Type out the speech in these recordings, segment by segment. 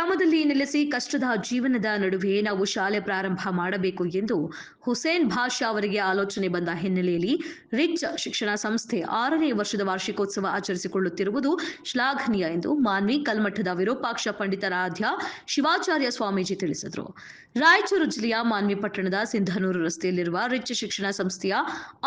ಗ್ರಾಮದಲ್ಲಿ ನೆಲೆಸಿ ಕಷ್ಟದ ಜೀವನದ ನಡುವೆ ನಾವು ಶಾಲೆ ಪ್ರಾರಂಭ ಮಾಡಬೇಕು ಎಂದು ಹುಸೇನ್ ಭಾಷಾ ಅವರಿಗೆ ಆಲೋಚನೆ ಬಂದ ಹಿನ್ನೆಲೆಯಲ್ಲಿ ರಿಚ್ ಶಿಕ್ಷಣ ಸಂಸ್ಥೆ 6ನೇ ವರ್ಷದ ವಾರ್ಷಿಕೋತ್ಸವ ಆಚರಿಸಿಕೊಳ್ಳುತ್ತಿರುವುದು ಶ್ಲಾಘನೀಯ ಎಂದು ಮಾನ್ವಿ ಕಲ್ಮಠದ ವಿರೂಪಾಕ್ಷ ಪಂಡಿತಾರಾಧ್ಯ ಶಿವಾಚಾರ್ಯ ಸ್ವಾಮೀಜಿ ತಿಳಿಸಿದರು. ರಾಯಚೂರು ಜಿಲ್ಲೆಯ ಮಾನ್ವಿ ಪಟ್ಟಣದ ಸಿಂಧನೂರು ರಸ್ತೆಯಲ್ಲಿರುವ ರಿಚ್ ಶಿಕ್ಷಣ ಸಂಸ್ಥೆಯ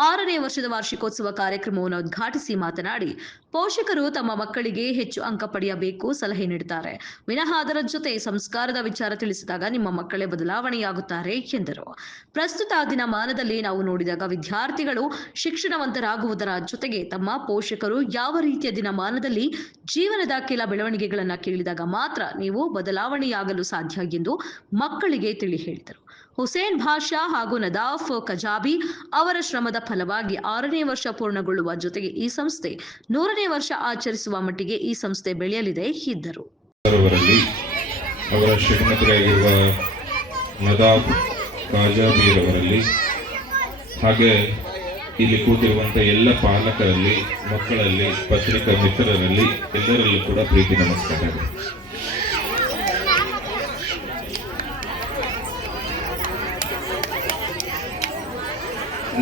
6ನೇ ವರ್ಷದ ವಾರ್ಷಿಕೋತ್ಸವ ಕಾರ್ಯಕ್ರಮವನ್ನು ಉದ್ಘಾಟಿಸಿ ಮಾತನಾಡಿ, ಪೋಷಕರು ತಮ್ಮ ಮಕ್ಕಳಿಗೆ ಹೆಚ್ಚು ಅಂಕ ಪಡೆಯಬೇಕು ಸಲಹೆ ನೀಡುತ್ತಾರೆ. ವಿನಃ ಅದರ ಜೊತೆ ಸಂಸ್ಕಾರದ ವಿಚಾರ ತಿಳಿಸಿದಾಗ ನಿಮ್ಮ ಮಕ್ಕಳೇ ಬದಲಾವಣೆಯಾಗುತ್ತಾರೆ ಎಂದರು. ಪ್ರಸ್ತುತ ದಿನಮಾನದಲ್ಲಿ ನಾವು ನೋಡಿದಾಗ ವಿದ್ಯಾರ್ಥಿಗಳು ಶಿಕ್ಷಣವಂತರಾಗುವುದರ ಜೊತೆಗೆ ತಮ್ಮ ಪೋಷಕರು ಯಾವ ರೀತಿಯ ದಿನಮಾನದಲ್ಲಿ ಜೀವನದ ಕೆಲ ಬೆಳವಣಿಗೆಗಳನ್ನು ಕೇಳಿದಾಗ ಮಾತ್ರ ನೀವು ಬದಲಾವಣೆಯಾಗಲು ಸಾಧ್ಯ ಎಂದು ಮಕ್ಕಳಿಗೆ ತಿಳಿ ಹೇಳಿದರು. ಹುಸೇನ್ ಭಾಷಾ ಹಾಗೂ ನದಾಫ್ ಕಜಾಬಿ ಅವರ ಶ್ರಮದ ಫಲವಾಗಿ 6ನೇ ವರ್ಷ ಪೂರ್ಣಗೊಳ್ಳುವ ಜೊತೆಗೆ ಈ ಸಂಸ್ಥೆ 100ನೇ ವರ್ಷ ಆಚರಿಸುವ ಮಟ್ಟಿಗೆ ಈ ಸಂಸ್ಥೆ ಬೆಳೆಯಲಿದೆ ಎಂದರು. ಅವರ ಶ್ರೀಮಂತರಾಗಿರುವ ನದಾಫ್ ಕಾಜಾಬಿರವರಲ್ಲಿ ಹಾಗೆ ಇಲ್ಲಿ ಕೂತಿರುವಂತಹ ಎಲ್ಲ ಪಾಲಕರಲ್ಲಿ, ಮಕ್ಕಳಲ್ಲಿ, ಪತ್ರಿಕಾ ಮಿತ್ರರಲ್ಲಿ ಎಲ್ಲರಲ್ಲೂ ಕೂಡ ಪ್ರೀತಿ ನಮಸ್ಕಾರಗಳು.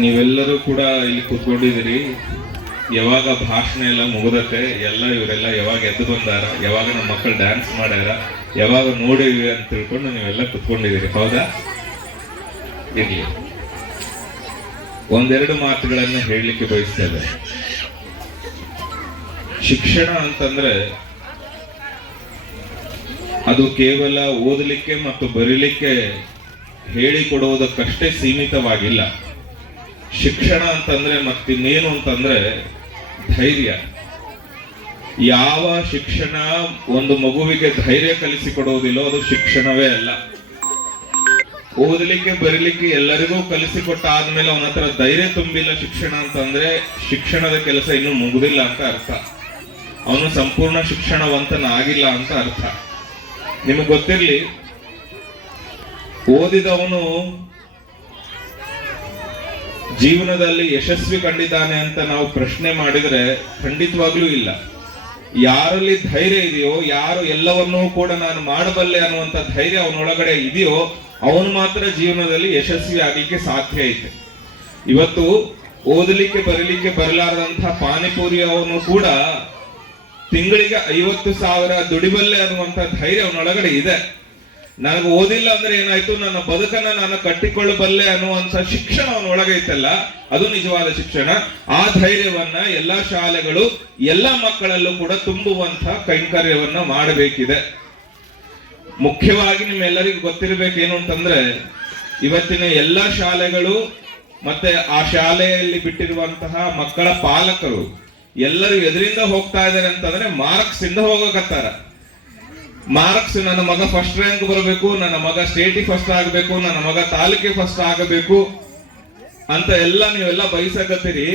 ನೀವೆಲ್ಲರೂ ಕೂಡ ಇಲ್ಲಿ ಕೂತ್ಕೊಂಡಿದ್ದೀರಿ. ಯಾವಾಗ ಭಾಷಣ ಎಲ್ಲ ಮುಗಿದತ್ತೆ, ಇವರೆಲ್ಲ ಯಾವಾಗ ಎದ್ದು ಬಂದಾರ, ಯಾವಾಗ ನಮ್ಮ ಮಕ್ಕಳು ಡ್ಯಾನ್ಸ್ ಮಾಡ್ಯಾರ, ಯಾವಾಗ ನೋಡಿವಿ ಅಂತ ತಿಳ್ಕೊಂಡು ನೀವೆಲ್ಲ ಕೂತ್ಕೊಂಡಿದ್ದೀರಿ. ಹೌದಾ? ಇರ್ಲಿ, ಒಂದೆರಡು ಮಾತುಗಳನ್ನ ಹೇಳಲಿಕ್ಕೆ ಬಯಸ್ತೇವೆ. ಶಿಕ್ಷಣ ಅಂತಂದ್ರೆ ಅದು ಕೇವಲ ಓದಲಿಕ್ಕೆ ಮತ್ತು ಬರೀಲಿಕ್ಕೆ ಹೇಳಿಕೊಡುವುದಕ್ಕಷ್ಟೇ ಸೀಮಿತವಾಗಿಲ್ಲ. ಶಿಕ್ಷಣ ಅಂತಂದ್ರೆ ಮತ್ತಿನ್ನೇನು ಅಂತಂದ್ರೆ ಧೈರ್ಯ. ಯಾವ ಶಿಕ್ಷಣ ಒಂದು ಮಗುವಿಗೆ ಧೈರ್ಯ ಕಲಿಸಿಕೊಡುವುದಿಲ್ಲೋ ಅದು ಶಿಕ್ಷಣವೇ ಅಲ್ಲ. ಓದಲಿಕ್ಕೆ ಬರೀಲಿಕ್ಕೆ ಎಲ್ಲರಿಗೂ ಕಲಿಸಿಕೊಟ್ಟ ಆದ್ಮೇಲೆ ಅವನ ಹತ್ರ ಧೈರ್ಯ ತುಂಬಿಲ್ಲ ಶಿಕ್ಷಣ ಅಂತಂದ್ರೆ ಶಿಕ್ಷಣದ ಕೆಲಸ ಇನ್ನೂ ಮುಗುದಿಲ್ಲ ಅಂತ ಅರ್ಥ. ಅವನು ಸಂಪೂರ್ಣ ಶಿಕ್ಷಣವಂತನಾಗಿಲ್ಲ ಅಂತ ಅರ್ಥ. ನಿಮಗೆ ಗೊತ್ತಿರ್ಲಿ, ಓದಿದವನು ಜೀವನದಲ್ಲಿ ಯಶಸ್ವಿ ಕಂಡಿದ್ದಾನೆ ಅಂತ ನಾವು ಪ್ರಶ್ನೆ ಮಾಡಿದ್ರೆ ಖಂಡಿತವಾಗ್ಲೂ ಇಲ್ಲ. ಯಾರಲ್ಲಿ ಧೈರ್ಯ ಇದೆಯೋ, ಯಾರು ಎಲ್ಲವನ್ನೂ ಕೂಡ ನಾನು ಮಾಡಬಲ್ಲೆ ಅನ್ನುವಂಥ ಧೈರ್ಯ ಅವನೊಳಗಡೆ ಇದೆಯೋ ಅವನು ಮಾತ್ರ ಜೀವನದಲ್ಲಿ ಯಶಸ್ವಿ ಆಗಲಿಕ್ಕೆ ಸಾಧ್ಯ ಐತೆ. ಇವತ್ತು ಓದಲಿಕ್ಕೆ ಬರೀಲಿಕ್ಕೆ ಬರಲಾರದಂತಹ ಪಾನಿಪುರಿ ಅವನು ಕೂಡ ತಿಂಗಳಿಗೆ 50,000 ದುಡಿಬಲ್ಲೆ ಅನ್ನುವಂಥ ಧೈರ್ಯ ಅವನೊಳಗಡೆ ಇದೆ. ನನಗೆ ಓದಿಲ್ಲ ಅಂದ್ರೆ ಏನಾಯ್ತು, ನನ್ನ ಬದುಕನ್ನ ನಾನು ಕಟ್ಟಿಕೊಳ್ಳಬಲ್ಲೆ ಅನ್ನುವಂಥ ಶಿಕ್ಷಣ ಅವನೊಳಗೆ ಐತಲ್ಲ, ಅದು ನಿಜವಾದ ಶಿಕ್ಷಣ. ಆ ಧೈರ್ಯವನ್ನ ಎಲ್ಲಾ ಶಾಲೆಗಳು ಎಲ್ಲ ಮಕ್ಕಳಲ್ಲೂ ಕೂಡ ತುಂಬುವಂತ ಕೈಂಕರ್ಯವನ್ನ ಮಾಡಬೇಕಿದೆ. ಮುಖ್ಯವಾಗಿ ನಿಮ್ಮೆಲ್ಲರಿಗೂ ಗೊತ್ತಿರಬೇಕೇನು ಅಂತಂದ್ರೆ, ಇವತ್ತಿನ ಎಲ್ಲಾ ಶಾಲೆಗಳು ಮತ್ತೆ ಆ ಶಾಲೆಯಲ್ಲಿ ಬಿಟ್ಟಿರುವಂತಹ ಮಕ್ಕಳ ಪಾಲಕರು ಎಲ್ಲರೂ ಎದರಿಂದ ಹೋಗ್ತಾ ಇದ್ದಾರೆ ಅಂತಂದ್ರೆ ಮಾರ್ಕ್ಸ್ ಇಂದ ಹೋಗಕತ್ತಾರ. ಮಾರ್ಕ್ಸ್, ನನ್ನ ಮಗ ಫಸ್ಟ್ ರ್ಯಾಂಕ್ ಬರಬೇಕು, ನನ್ನ ಮಗ ಸ್ಟೇಟಿಗೆ ಫಸ್ಟ್ ಆಗಬೇಕು, ನನ್ನ ಮಗ ತಾಲೂಕಿಗೆ ಫಸ್ಟ್ ಆಗಬೇಕು ಅಂತ ನೀವೆಲ್ಲ ಬಯಸಕತ್ತೀರಿ.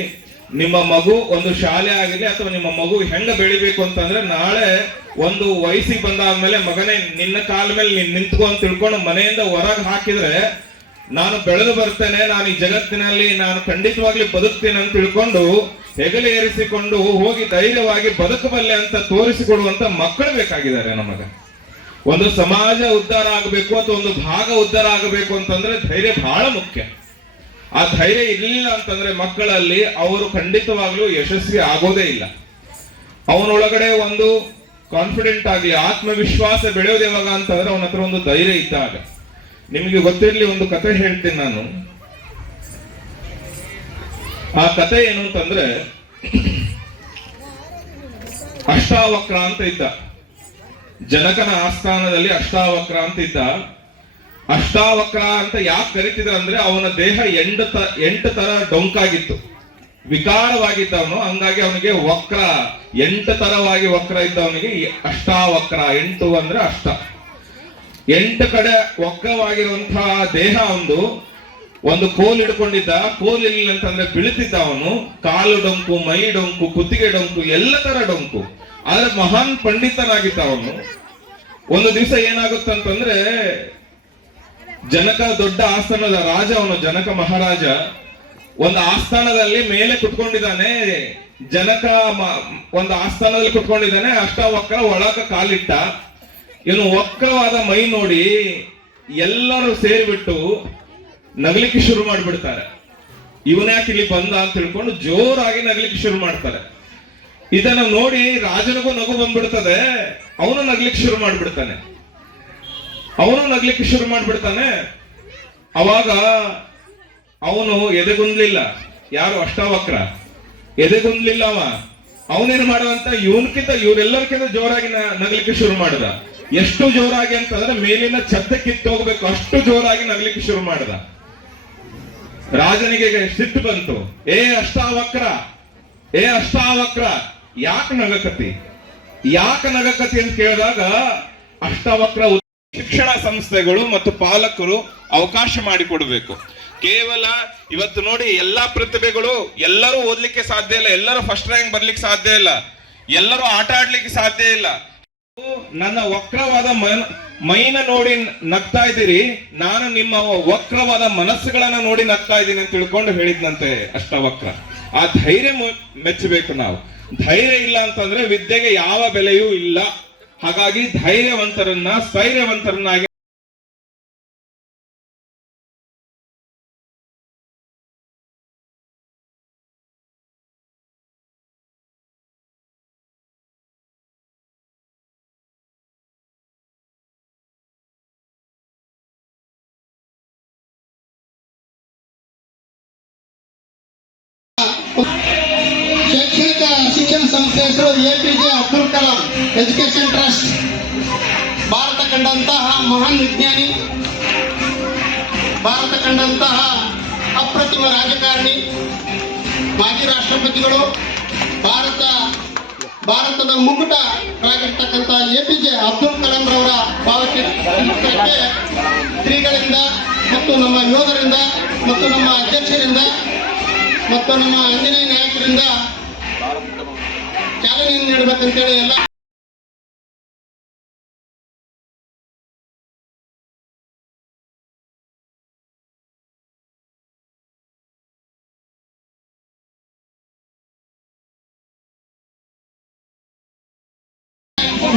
ನಿಮ್ಮ ಮಗು ಒಂದು ಶಾಲೆ ಆಗಲಿ ಅಥವಾ ನಿಮ್ಮ ಮಗು ಹೆಂಗ ಬೆಳಿಬೇಕು ಅಂತಂದ್ರೆ, ನಾಳೆ ಒಂದು ವಯಸ್ಸಿಗೆ ಬಂದಾದ್ಮೇಲೆ ಮಗನೇ ನಿನ್ನ ಕಾಲ ಮೇಲೆ ನೀನ್ ನಿಂತ್ಕೊ ಅಂತ ತಿಳ್ಕೊಂಡು ಮನೆಯಿಂದ ಹೊರಗೆ ಹಾಕಿದ್ರೆ, ನಾನು ಬೆಳೆದು ಬರ್ತೇನೆ, ನಾನು ಈ ಜಗತ್ತಿನಲ್ಲಿ ನಾನು ಖಂಡಿತವಾಗ್ಲಿ ಬದುಕ್ತೇನೆ ಅಂತ ತಿಳ್ಕೊಂಡು ಹೆಗಲು ಏರಿಸಿಕೊಂಡು ಹೋಗಿ ಧೈರ್ಯವಾಗಿ ಬದುಕಬಲ್ಲೆ ಅಂತ ತೋರಿಸಿಕೊಡುವಂತ ಮಕ್ಕಳು ಬೇಕಾಗಿದ್ದಾರೆ ನಮಗ. ಒಂದು ಸಮಾಜ ಉದ್ಧಾರ ಆಗಬೇಕು ಅಥವಾ ಒಂದು ಭಾಗ ಉದ್ಧಾರ ಆಗಬೇಕು ಅಂತಂದ್ರೆ ಧೈರ್ಯ ಬಹಳ ಮುಖ್ಯ. ಆ ಧೈರ್ಯ ಇರಲಿಲ್ಲ ಅಂತಂದ್ರೆ ಮಕ್ಕಳಲ್ಲಿ ಅವರು ಖಂಡಿತವಾಗ್ಲೂ ಯಶಸ್ವಿ ಆಗೋದೇ ಇಲ್ಲ. ಅವನೊಳಗಡೆ ಒಂದು ಕಾನ್ಫಿಡೆಂಟ್ ಆಗಲಿ, ಆತ್ಮವಿಶ್ವಾಸ ಬೆಳೆಯೋದು ಯಾವಾಗ ಅಂತಂದ್ರೆ ಅವನ ಹತ್ರ ಒಂದು ಧೈರ್ಯ ಇದ್ದಾಗ. ನಿಮಗೆ ಗೊತ್ತಿರ್ಲಿ, ಒಂದು ಕತೆ ಹೇಳ್ತೀನಿ ನಾನು. ಆ ಕತೆ ಏನು ಅಂತಂದ್ರೆ, ಅಷ್ಟಾವಕ್ರ ಅಂತ ಇದ್ದ. ಜನಕನ ಆಸ್ಥಾನದಲ್ಲಿ ಅಷ್ಟಾವಕ್ರ ಅಂತ ಇದ್ದ. ಅಷ್ಟಾವಕ್ರ ಅಂತ ಯಾಕೆ ಕರಿತಿದ್ರ ಅಂದ್ರೆ ಅವನ ದೇಹ 8 ತರ ಡೊಂಕಾಗಿತ್ತು, ವಿಕಾರವಾಗಿದ್ದವನು. ಹಂಗಾಗಿ ಅವನಿಗೆ ವಕ್ರ, 8 ತರವಾಗಿ ವಕ್ರ ಇದ್ದವನಿಗೆ ಅಷ್ಟಾವಕ್ರ. 8 ಅಂದ್ರೆ ಅಷ್ಟ, 8 ಕಡೆ ವಕ್ರವಾಗಿರುವಂತಹ ದೇಹ. ಒಂದು ಕೋಲ್ ಹಿಡ್ಕೊಂಡಿದ್ದ. ಕೋಲ್ ಇಲ್ಲ ಅಂತಂದ್ರೆ ಬೀಳ್ತಿದ್ದ ಅವನು. ಕಾಲು ಡೊಂಕು, ಮೈ ಡೊಂಕು, ಕುತ್ತಿಗೆ ಡೊಂಕು, ಎಲ್ಲ ತರ ಡೊಂಕು. ಆದ್ರೆ ಮಹಾನ್ ಪಂಡಿತನಾಗಿದ್ದ ಅವನು. ಒಂದು ದಿವಸ ಏನಾಗುತ್ತಂತಂದ್ರೆ, ಜನಕ ದೊಡ್ಡ ಆಸ್ಥಾನದ ರಾಜ ಅವನು, ಜನಕ ಮಹಾರಾಜ ಒಂದು ಆಸ್ಥಾನದಲ್ಲಿ ಮೇಲೆ ಕುತ್ಕೊಂಡಿದ್ದಾನೆ. ಜನಕ ಒಂದು ಆಸ್ಥಾನದಲ್ಲಿ ಕುತ್ಕೊಂಡಿದ್ದಾನೆ. ಅಷ್ಟಾವಕ್ರ ಒಳಗ ಕಾಲಿಟ್ಟ. ಇವನು ವಕ್ರವಾದ ಮೈ ನೋಡಿ ಎಲ್ಲರೂ ಸೇರಿಬಿಟ್ಟು ನಗಲಿಕ್ಕೆ ಶುರು ಮಾಡಿಬಿಡ್ತಾರೆ. ಇವನ್ಯಾಕೆ ಇಲ್ಲಿ ಬಂದ ಅಂತ ತಿಳ್ಕೊಂಡು ಜೋರಾಗಿ ನಗಲಿಕ್ಕೆ ಶುರು ಮಾಡ್ತಾರೆ. ಇದನ್ನ ನೋಡಿ ರಾಜನಿಗೂ ನಗು ಬಂದ್ಬಿಡ್ತದೆ. ಅವನು ನಗ್ಲಿಕ್ಕೆ ಶುರು ಮಾಡ್ಬಿಡ್ತಾನೆ. ಅವಾಗ ಅವನು ಎದೆಗುಂದ್ಲಿಲ್ಲ. ಯಾರು ಅಷ್ಟಾವಕ್ರ ಎದೆಗುಂದ್ಲಿಲ್ಲ. ಅವನೇನ್ ಮಾಡದಂತ ಇವರೆಲ್ಲರಿಗಿಂತ ಜೋರಾಗಿ ನಗಲಿಕ್ಕೆ ಶುರು ಮಾಡ್ದ. ಎಷ್ಟು ಜೋರಾಗಿ ಅಂತಂದ್ರೆ ಮೇಲಿನ ಛತ್ತ ಕಿತ್ತೋಗ್ಬೇಕು ಅಷ್ಟು ಜೋರಾಗಿ ನಗಲಿಕ್ಕೆ ಶುರು ಮಾಡ್ದ. ರಾಜನಿಗೆ ಸಿಟ್ಟು ಬಂತು. ಏ ಅಷ್ಟಾವಕ್ರ ಯಾಕೆ ನಗಕತಿ ಅಂತ ಕೇಳಿದಾಗ ಅಷ್ಟಾವಕ್ರ ಶಿಕ್ಷಣ ಸಂಸ್ಥೆಗಳು ಮತ್ತು ಪಾಲಕರು ಅವಕಾಶ ಮಾಡಿಕೊಡ್ಬೇಕು. ಕೇವಲ ಇವತ್ತು ನೋಡಿ ಎಲ್ಲಾ ಪ್ರತಿಭೆಗಳು ಎಲ್ಲರೂ ಓದ್ಲಿಕ್ಕೆ ಸಾಧ್ಯ ಇಲ್ಲ, ಎಲ್ಲರೂ ಫಸ್ಟ್ ರ್ಯಾಂಕ್ ಬರ್ಲಿಕ್ಕೆ ಸಾಧ್ಯ ಇಲ್ಲ, ಎಲ್ಲರೂ ಆಟ ಆಡ್ಲಿಕ್ಕೆ ಸಾಧ್ಯ ಇಲ್ಲ. ನನ್ನ ವಕ್ರವಾದ ಮೈನ ನೋಡಿ ನಗ್ತಾ ಇದ್ದೀರಿ, ನಾನು ನಿಮ್ಮ ವಕ್ರವಾದ ಮನಸ್ಸುಗಳನ್ನ ನೋಡಿ ನಗ್ತಾ ಇದ್ದೀನಿ ಅಂತ ತಿಳ್ಕೊಂಡು ಹೇಳಿದ್ನಂತೆ ಅಷ್ಟವಕ್ರ. ಆ ಧೈರ್ಯ ಮೆಚ್ಚಬೇಕು ನಾವು. ಧೈರ್ಯ ಇಲ್ಲ ಅಂತಂದ್ರೆ ವಿದ್ಯೆಗೆ ಯಾವ ಬೆಲೆಯೂ ಇಲ್ಲ. ಹಾಗಾಗಿ ಸ್ಥೈರ್ಯವಂತರನ್ನಾಗಿ ಶೈಕ್ಷಣಿಕ ಶಿಕ್ಷಣ ಸಂಸ್ಥೆ ಹೆಸರು APJ Abdul Kalam education trust. ಭಾರತ ಕಂಡಂತಹ ಮಹಾನ್ ವಿಜ್ಞಾನಿ, ಭಾರತ ಕಂಡಂತಹ ಅಪ್ರತಿಮ ರಾಜಕಾರಣಿ, ಮಾಜಿ ರಾಷ್ಟ್ರಪತಿಗಳು, ಭಾರತದ ಮುಗುಟರಾಗಿರ್ತಕ್ಕಂಥ APJ ಅಬ್ದುಲ್ ಕಲಾಂ ರವರ ಭಾವಚಿತ್ರಕ್ಕೆ ಶ್ರೀಗಳಿಂದ ಮತ್ತು ನಮ್ಮ ಯೋಧರಿಂದ ಮತ್ತು ನಮ್ಮ ಅಧ್ಯಕ್ಷರಿಂದ ಮತ್ತು ನಮ್ಮ ಆಂಜನೇಯ ನಾಯಕರಿಂದ ಚಾಲನೆಯನ್ನು ನೀಡಬೇಕಂತೇಳಿ ಎಲ್ಲ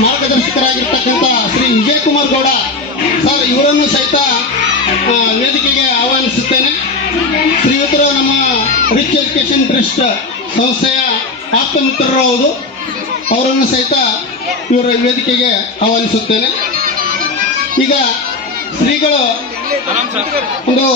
ಮಾರ್ಗದರ್ಶಕರಾಗಿರ್ತಕ್ಕಂಥ ಶ್ರೀ ವಿಜಯ್ ಕುಮಾರ್ ಗೌಡ ಸರ್ ಇವರನ್ನು ಸಹಿತ ವೇದಿಕೆಗೆ ಆಹ್ವಾನಿಸುತ್ತೇನೆ. ಶ್ರೀಯುತರು ನಮ್ಮ ರಿಚ್ ಎಜುಕೇಶನ್ ಟ್ರಸ್ಟ್ ಸಂಸ್ಥೆಯ ಆಪ್ತ ಮಿತ್ರರು ಹೌದು. ಅವರನ್ನು ಸಹಿತ ಇವರ ವೇದಿಕೆಗೆ ಆಹ್ವಾನಿಸುತ್ತೇನೆ. ಈಗ ಶ್ರೀಗಳು ಒಂದು